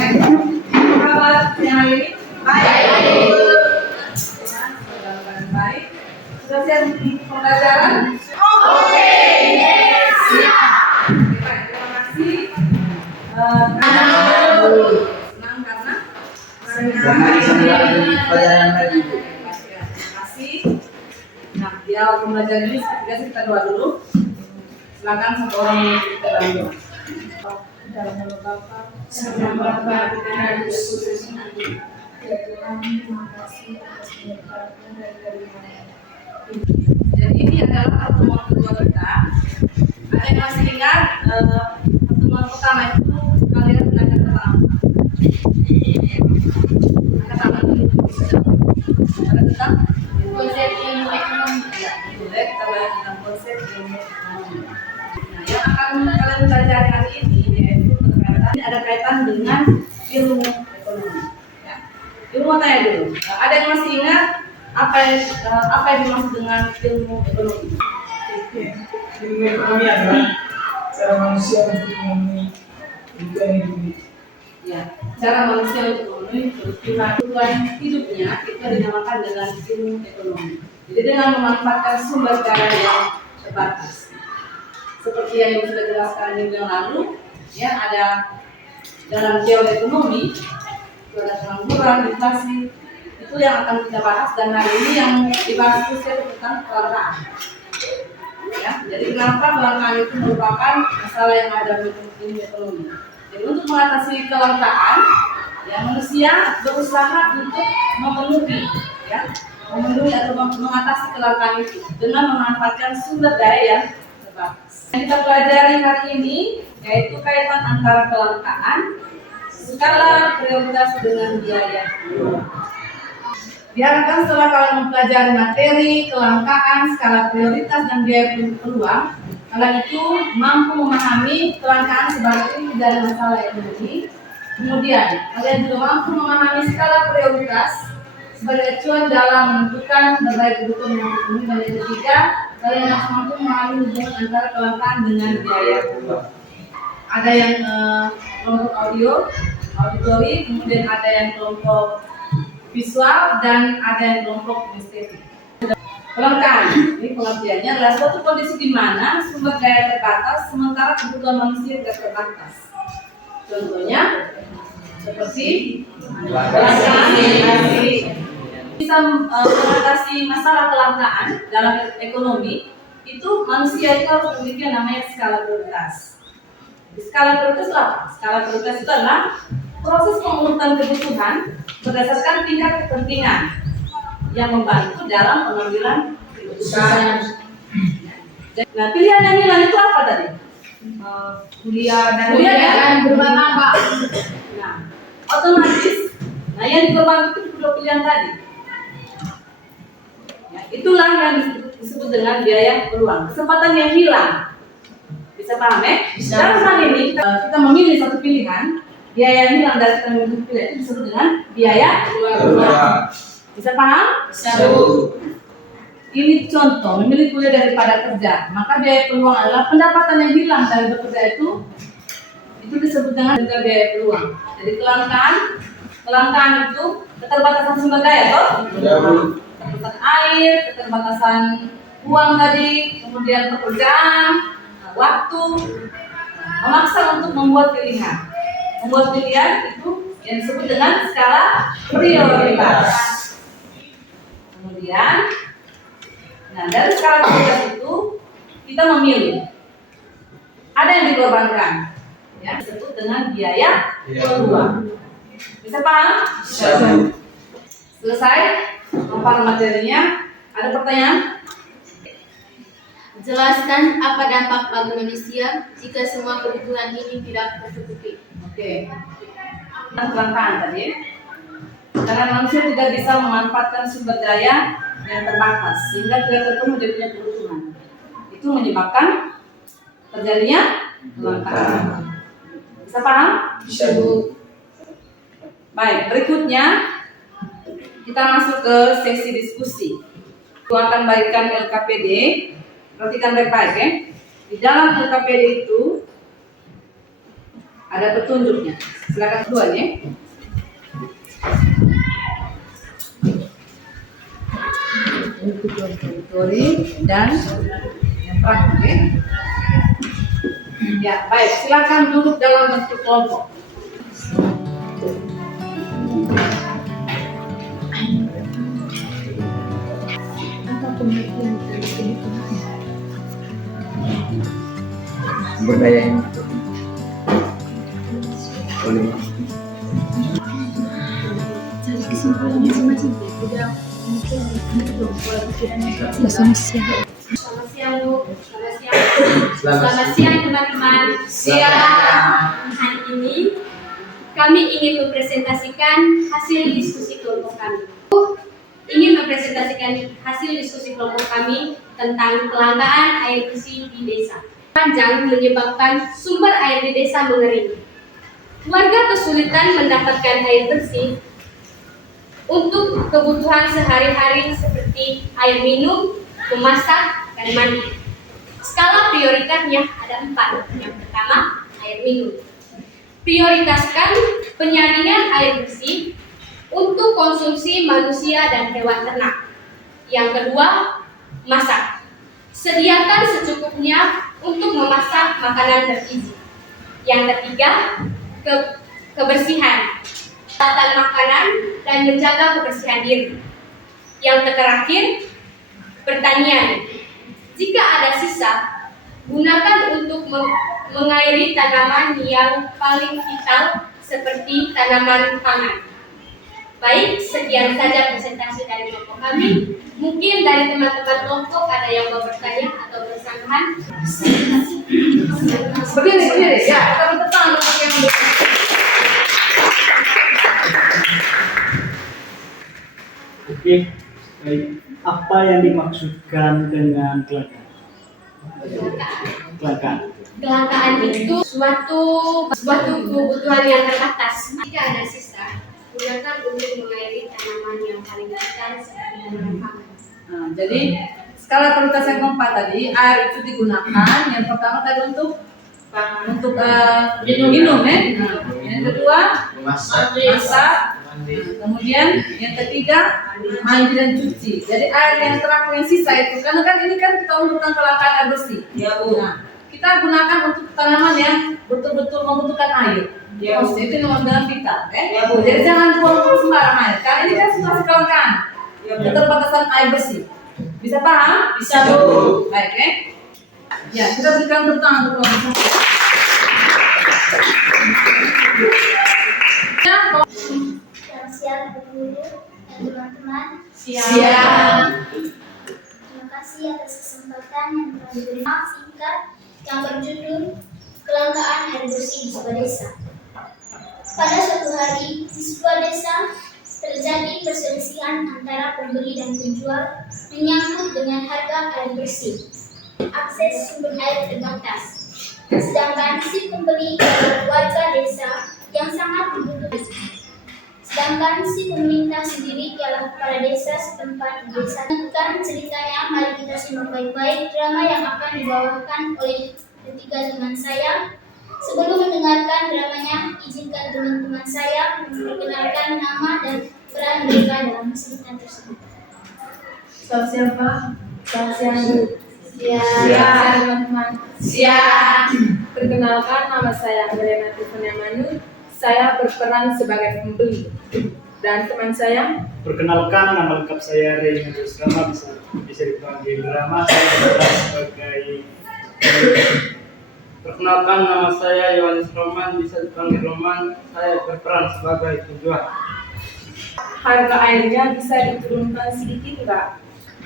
Baik. Kabar yang hari ini? Baik. Baik. Sudah siap pembelajaran? Oke. Siap. Baik, terima kasih. Senang karena pelajaran lagi. Terima kasih. Nah, di awal pembelajaran ini kita doa dulu. Silakan satu orang kita doa. Dalam nama Bapa, Sama Bapa dan Roh Kudus. Amin. Ya Tuhan, terima kasih atas keberkatan dari kami. Jadi ini adalah pertemuan kedua kita. Ada yang masih ingat pertemuan pertama itu kalian belajar tentang apa? Kata dulu. Ada tentang Konsep ilmu ekonomi. ya, boleh kita belajar tentang konsep ilmu ekonomi. Nah, yang akan kalian pelajari hari ini yaitu ada kaitan dengan ilmu ekonomi. Ya. Ilmu apa ya dulu? Ada yang masih ingat apa yang dimaksud dengan ilmu ekonomi? Ilmu ekonomi adalah cara manusia untuk memenuhi kebutuhan hidup. Ya, cara manusia untuk memenuhi kebutuhan hidupnya itu dinamakan dengan ilmu ekonomi. Jadi dengan memanfaatkan sumber daya yang terbatas. Seperti yang sudah dijelaskan minggu yang lalu, ya ada dalam teori ekonomi, itu ada pengangguran, inflasi, itu yang akan kita bahas dan hari ini yang dibahas itu tentang kelangkaan. Ya, jadi kenapa kelangkaan itu merupakan masalah yang ada di ilmu ekonomi. Jadi untuk mengatasi kelangkaan, ya manusia berusaha untuk memenuhi atau mengatasi kelangkaan itu dengan memanfaatkan sumber daya yang terbatas. Yang kita pelajari hari ini yaitu kaitan antara kelangkaan, skala prioritas dengan biaya. Diharapkan setelah kalian mempelajari materi kelangkaan, skala prioritas dan biaya peluang, kalian itu mampu memahami kelangkaan sebagai inti dari masalah ekonomi. Kemudian, kalian juga mampu memahami skala prioritas sebagai acuan dalam menentukan berbagai kebutuhan yang terpenuhi. Dan yang ketiga, kalian harus mampu memahami hubungan antara kelangkaan dengan biaya peluang. Ada yang kelompok auditori, kemudian ada yang kelompok visual dan ada yang kelompok estetik. Kelangkaan, ini pengertiannya adalah suatu kondisi di mana sumber daya terbatas sementara kebutuhan manusia tidak terbatas. Contohnya seperti kelangkaan bisa mengatasi masalah kelangkaan dalam ekonomi itu manusia itu harus memiliki yang namanya skala prioritas. Skala prioritas itu apa? Skala prioritas itu adalah proses pengurutan kebutuhan berdasarkan tingkat kepentingan yang membantu dalam pengambilan keputusan. Nah, pilihan yang hilang itu apa tadi? Kuliah dan bermanfaat. Nah, otomatis, yang dikorbankan itu dua pilihan tadi. Ya, itulah yang disebut dengan biaya peluang, kesempatan yang hilang. Bisa paham ya? Bisa. Dalam hal ini kita memilih satu pilihan. Biaya yang hilang dari kita memilih pilihan itu disebut dengan biaya peluang. Bisa paham? Bisa. Ini contoh memilih kuliah daripada kerja. Maka biaya peluang adalah pendapatan yang hilang dari bekerja itu disebut dengan biaya peluang. Jadi kelangkaan itu keterbatasan sumber daya, toh? Keterbatasan air, keterbatasan uang tadi, kemudian pekerjaan, waktu, memaksa untuk membuat pilihan. Membuat pilihan itu yang disebut dengan skala prioritas. Kemudian, dari skala prioritas itu kita memilih. Ada yang dikorbankan, ya disebut dengan biaya peluang. Bisa paham? Bisa. Selesai paparan materinya. Ada pertanyaan? Jelaskan apa dampak bagi manusia jika semua kebutuhan ini tidak tercukupi. Oke. Kelangkaan tadi. Karena manusia tidak bisa memanfaatkan sumber daya yang terbatas sehingga tidak terpenuhi dia punya kebutuhan. Itu menyebabkan terjadinya kelangkaan. Bisa paham? Bisa, Bu. Baik, berikutnya kita masuk ke sesi diskusi. Aku akan bagikan LKPD. Perhatikan baik-baik ya. Di dalam LKPD itu Ada petunjuknya. Silakan keduanya. Tori dan yang terakhir. Ya, baik. Silakan duduk dalam bentuk kelompok. Budaya ini. Boleh. Cari kesimpulan masing-masing ya. Selamat siang. Selamat siang Bu. Selamat siang teman-teman. Hari ini kami ingin mempresentasikan hasil diskusi kelompok kami. Ingin mempresentasikan hasil diskusi kelompok kami tentang kelangkaan air bersih di desa. Panjang menyebabkan sumber air di desa mengering. Warga kesulitan mendapatkan air bersih untuk kebutuhan sehari-hari seperti air minum, memasak, dan mandi. Skala prioritasnya ada 4. Yang pertama, air minum. Prioritaskan penyaringan air bersih untuk konsumsi manusia dan hewan ternak. Yang kedua, masak. Sediakan secukupnya untuk memasak makanan bergizi. Yang ketiga, kebersihan. Tata makanan dan menjaga kebersihan diri. Yang terakhir, pertanian. Jika ada sisa, gunakan untuk mengairi tanaman yang paling vital seperti tanaman pangan. Baik, sekian saja presentasi dari kelompok kami. Mungkin dari teman-teman kelompok ada yang mau bertanya atau bersanggahan. Berdiri, ya, kita bertepang untuk yang Oke, baik. Apa yang dimaksudkan dengan kelangkaan? Kelangkaan itu suatu kebutuhan yang terbatas. Jika ada sisa, gunakan untuk mengairi tanaman yang paling vital seperti tanaman pangan. Nah, jadi skala prioritas yang keempat tadi, air itu digunakan. Yang pertama tadi untuk minum ya. Nah, yang kedua Memasak. masak. Kemudian yang ketiga mandi dan cuci. Jadi air yang terakhir yang sisa itu, karena kan ini kan kita membutuhkan kelangkaan air bersih. Ya Bu. Nah, kita gunakan untuk tanaman yang betul-betul membutuhkan air. Ya, Bu. Maksudnya itu dengan vital, Ya, Bu. Jadi jangan buang sembarang air. Karena ini kan situasi kelangkaan, Ya, Bu. keterbatasan air bersih. Bisa paham? Bisa, Bu. Baik, ya kita berikan tepuk tangan untuk kelompok. Ya, Selamat siang Bu Guru dan teman-teman. siap. Terima kasih atas kesempatan yang telah diberikan singkat yang berjudul Kelangkaan Air Bersih di Sebuah Desa. Pada suatu hari di sebuah desa terjadi perselisihan antara pembeli dan penjual menyangkut dengan harga air bersih. Akses sumber air terbatas. Sedangkan si pembeli adalah warga desa yang sangat membutuhkan. Sedangkan si pemerintah sendiri ialah kepala desa setempat di desa. Lanjutkan ceritanya, mari kita simak baik-baik drama yang akan dibawakan oleh ketiga teman saya. Sebelum mendengarkan dramanya, izinkan teman-teman saya memperkenalkan nama dan peran mereka dalam cerita tersebut. Selamat siang Pak. Selamat siang Bu. Siap. Teman-teman. Siap. Perkenalkan, nama saya Andrea Tiffany Manu. Saya berperan sebagai pembeli. Dan teman saya, Perkenalkan, nama lengkap saya Ray Nadus Rama, bisa dipanggil Rama. Saya berperan sebagai Perkenalkan, nama saya Yohanes Roman, bisa dipanggil Roman. Saya berperan sebagai penjual. harga airnya bisa diturunkan sedikit nggak?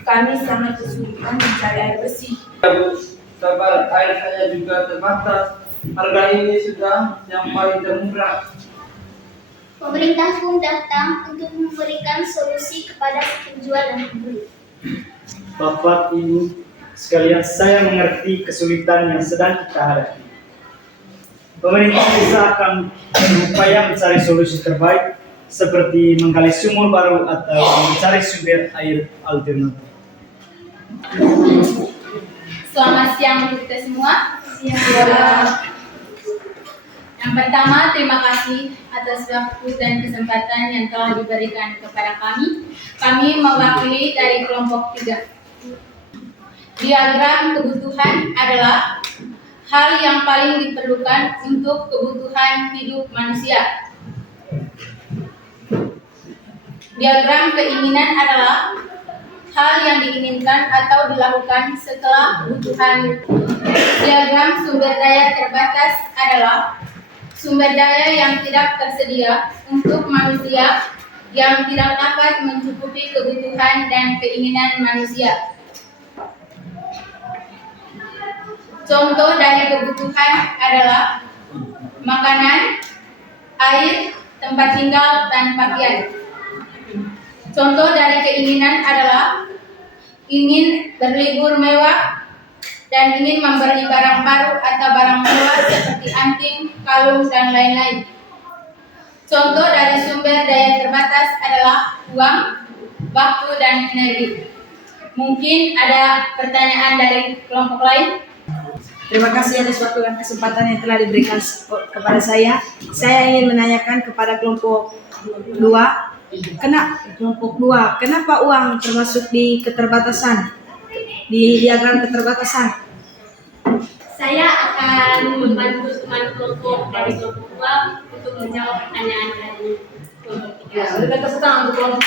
Kami sangat kesulitan mencari air bersih. Ya Bu, sabar, air saya juga terbatas. Harga ini sudah yang paling termurah. Pemerintah pun datang untuk memberikan solusi kepada penjual dan pembeli. Bapak Ibu sekalian, saya mengerti kesulitan yang sedang kita hadapi. Pemerintah desa akan berupaya mencari solusi terbaik seperti menggali sumur baru atau mencari sumber air alternatif. Selamat siang untuk kita semua. Yang pertama, terima kasih atas waktu dan kesempatan yang telah diberikan kepada kami. Kami mewakili dari kelompok 3. Diagram kebutuhan adalah hal yang paling diperlukan untuk kebutuhan hidup manusia. Diagram keinginan adalah hal yang diinginkan atau dilakukan setelah kebutuhan. Diagram sumber daya terbatas adalah sumber daya yang tidak tersedia untuk manusia yang tidak dapat mencukupi kebutuhan dan keinginan manusia. Contoh dari kebutuhan adalah makanan, air, tempat tinggal, dan pakaian. Contoh dari keinginan adalah ingin berlibur mewah dan ingin membeli barang baru atau barang mewah seperti anting, kalung, dan lain-lain. Contoh dari sumber daya terbatas adalah uang, waktu, dan energi. Mungkin ada pertanyaan dari kelompok lain? Terima kasih atas waktu dan kesempatan yang telah diberikan kepada saya. Saya ingin menanyakan kepada kelompok 2, kenapa uang termasuk di keterbatasan, di diagram keterbatasan? Saya akan membantu teman kelompok dari kelompok 2 untuk menjawab pertanyaan dari kelompok 3. Ya, berikan tepuk tangan untuk kelompok 1.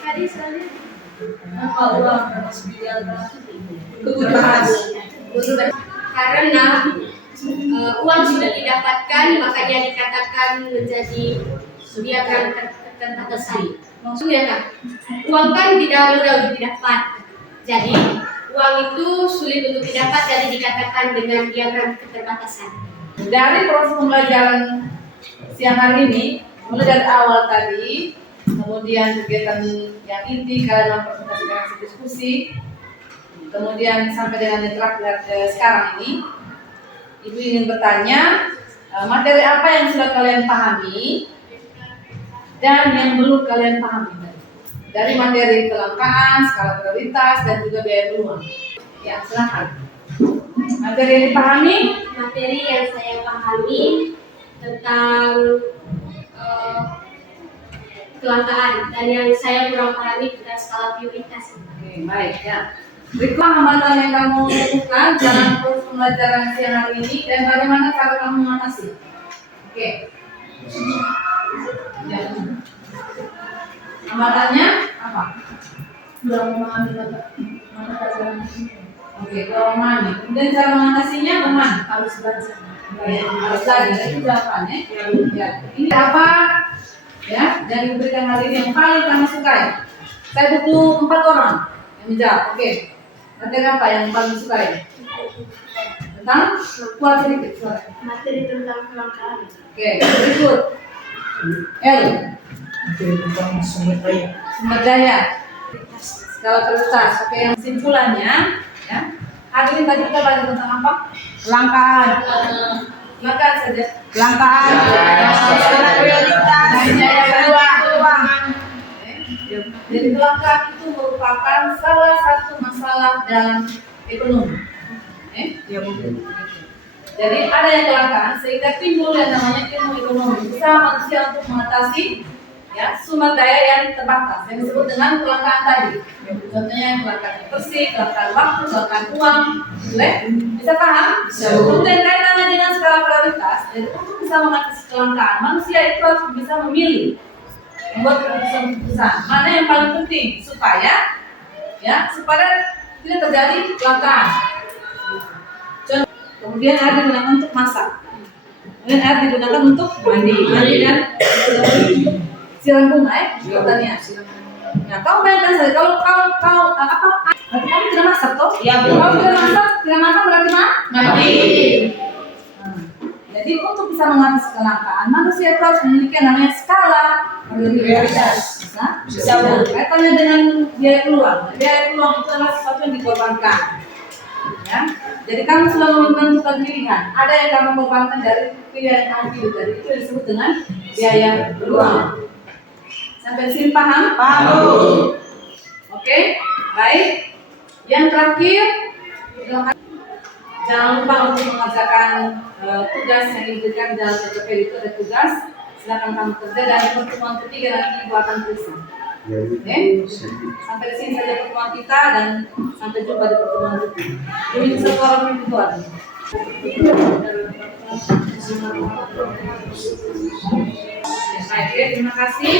Tadi soalnya Kenapa uang termasuk di diagram Kebutuhan. karena uang sudah didapatkan, makanya dikatakan menjadi diagram keterbatasan. Maksudnya kan, uang kan tidak mudah untuk didapat. Jadi uang itu sulit untuk didapat, jadi dikatakan dengan diagram keterbatasan. Dari proses pembelajaran siang hari ini, mulai dari awal tadi, kemudian kegiatan yang inti kalian mempresentasikan hasil diskusi, kemudian sampai dengan yang terakhir sekarang ini, Ibu ingin bertanya materi apa yang sudah kalian pahami dan yang belum kalian pahami dari materi kelangkaan, skala prioritas, dan juga biaya peluang. Ya, silakan. Materi yang dipahami? Materi yang saya pahami tentang kelangkaan, dan yang saya kurang pahami tentang skala prioritas. Oke, baik ya. Berikut hambatan yang kamu temukan dalam proses pembelajaran siang hari ini dan bagaimana cara kamu mengatasi. Oke. Ya. Hambatannya apa? Belum memahami mana pelajaran ini. Oke, kalau memahami. Kemudian cara mengatasinya bagaimana? Harus baca. Ya, harus belajar. Itu jawabannya. Ya. Ini apa? Ya, dari berikan hari ini yang paling kamu sukai. Saya butuh 4 orang yang menjawab. Oke. Materi apa yang paling disukai? Tentang kuat sedikit suara. Materi tentang kelangkaan. Oke, berikut. L. Materi tentang sumber daya. Sumber daya. Skala prioritas. Oke, yang kesimpulannya, ya. Hari ini tadi kita belajar tentang apa? Kelangkaan. Kelangkaan saja. Kelangkaan. Skala prioritas. Uang. Jadi kelangkaan itu merupakan salah satu masalah dalam ekonomi. Ya, Bu. Jadi ada yang kelangkaan sehingga timbul yang namanya ilmu ekonomi. Usaha manusia untuk mengatasi ya sumber daya yang terbatas yang disebut dengan kelangkaan tadi. Contohnya kelangkaan bersih, kelangkaan waktu, kelangkaan uang. Boleh? Bisa paham? Bisa. Kemudian kaitannya dengan skala prioritas. Jadi untuk bisa mengatasi kelangkaan, manusia itu harus bisa memilih, membuat keputusan mana yang paling penting supaya tidak terjadi kelangkaan. Kemudian air digunakan untuk masak, kemudian air digunakan untuk mandi dan siram bunga pertanian. Nah, kamu bayangkan saja kalau berarti kamu tidak masak toh? Ya, Bu. Kalau tidak masak berarti mati. Jadi untuk bisa mengatasi kelangkaan, manusia itu harus memiliki yang namanya skala prioritas. Bisa. Kaitannya dengan biaya peluang. Biaya peluang itu adalah sesuatu yang dikorbankan. Ya. Jadi kamu sudah menentukan pilihan. Ada yang kamu korbankan dari pilihan yang kamu pilih. Jadi itu disebut dengan biaya peluang. Sampai sini paham? Paham. Oke, baik. Yang terakhir, Jangan lupa untuk mengerjakan tugas yang diberikan dalam PPP itu ada tugas. Silakan kamu kerja dan pertemuan ketiga nanti Ibu akan periksa. Oke? Sampai di sini saja pertemuan kita dan sampai jumpa di pertemuan ketiga. Ini sekolah mingguan. Baik, terima kasih.